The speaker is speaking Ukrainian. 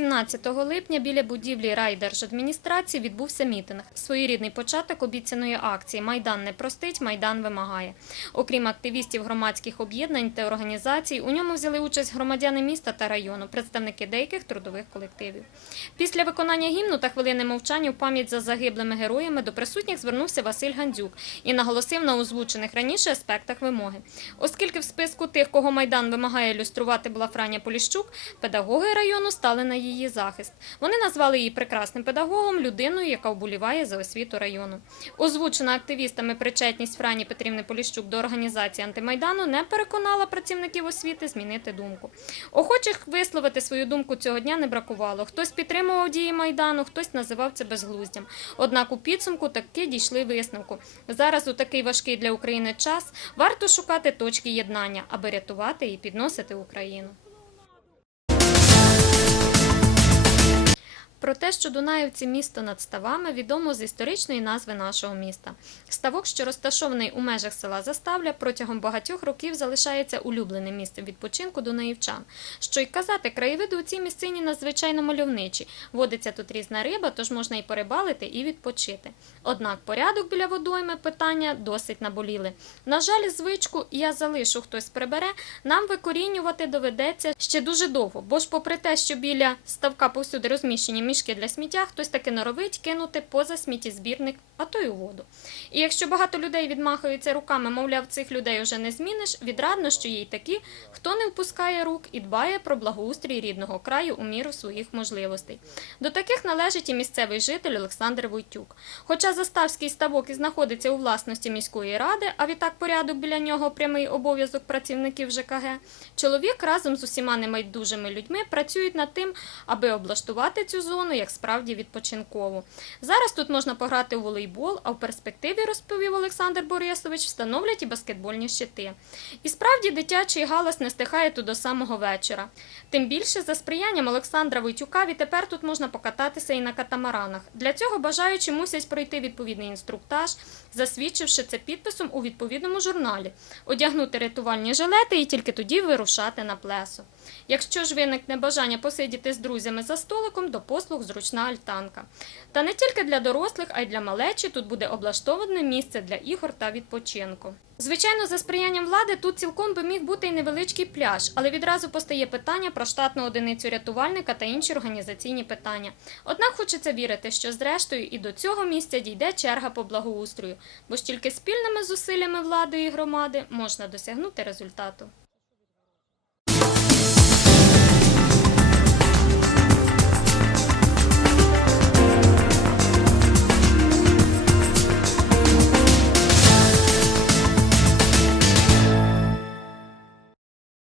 12 липня біля будівлі райдержадміністрації відбувся мітинг. Своєрідний початок обіцяної акції Майдан не простить, Майдан вимагає. Окрім активістів громадських об'єднань та організацій, у ньому взяли участь громадяни міста та району, представники деяких трудових колективів. Після виконання гімну та хвилини мовчання в пам'ять за загиблими героями до присутніх звернувся Василь Гандзюк і наголосив на озвучених раніше аспектах вимоги. Оскільки в списку тих, кого Майдан вимагає ілюструвати, була Франя Поліщук, педагоги району стали на її захист. Вони назвали її прекрасним педагогом, людиною, яка вболіває за освіту району. Озвучена активістами причетність Франі Петрівни Поліщук до організації антимайдану не переконала працівників освіти змінити думку. Охочих висловити свою думку цього дня не бракувало. Хтось підтримував дії майдану, хтось називав це безглуздям. Однак у підсумку таки дійшли висновку. Зараз у такий важкий для України час варто шукати точки єднання, аби рятувати і підносити Україну. Про те, що Дунаївці місто над ставами, відомо з історичної назви нашого міста. Ставок, що розташований у межах села Заставля, протягом багатьох років залишається улюбленим місцем відпочинку дунаївчан. Що й казати, краєвиди у цій місцині надзвичайно мальовничі. Водиться тут різна риба, тож можна і порибалити, і відпочити. Однак порядок біля водойми питання досить наболіли. На жаль, звичку я залишу, хтось прибере, нам викорінювати доведеться ще дуже довго, бо ж попри те, що біля ставка повсюди розміщені мішки для сміття, хтось таки норовить кинути поза сміттєзбірник, а то й у воду. І якщо багато людей відмахуються руками, мовляв, цих людей вже не зміниш, відрадно, що є й такі, хто не впускає рук і дбає про благоустрій рідного краю у міру своїх можливостей. До таких належить і місцевий житель Олександр Войтюк. Хоча заставський ставок і знаходиться у власності міської ради, а відтак порядок біля нього прямий обов'язок працівників ЖКГ, чоловік разом з усіма небайдужими людьми працюють над тим, аби облаштувати цю зону як справді відпочинкову. Зараз тут можна пограти у волейбол, а в перспективі, розповів Олександр Борисович, встановлять і баскетбольні щити. І справді дитячий галас не стихає тут до самого вечора. Тим більше за сприянням Олександра Войтюка відтепер тут можна покататися і на катамаранах. Для цього бажаючі мусять пройти відповідний інструктаж, засвідчивши це підписом у відповідному журналі, одягнути рятувальні жилети і тільки тоді вирушати на плесо. Якщо ж виникне бажання посидіти з друзями за столиком, до послуг зручна альтанка. Та не тільки для дорослих, а й для малечі тут буде облаштоване місце для ігор та відпочинку. Звичайно, за сприянням влади тут цілком би міг бути й невеличкий пляж, але відразу постає питання про штатну одиницю рятувальника та інші організаційні питання. Однак хочеться вірити, що зрештою і до цього місця дійде черга по благоустрою, бо ж тільки спільними зусиллями влади і громади можна досягнути результату.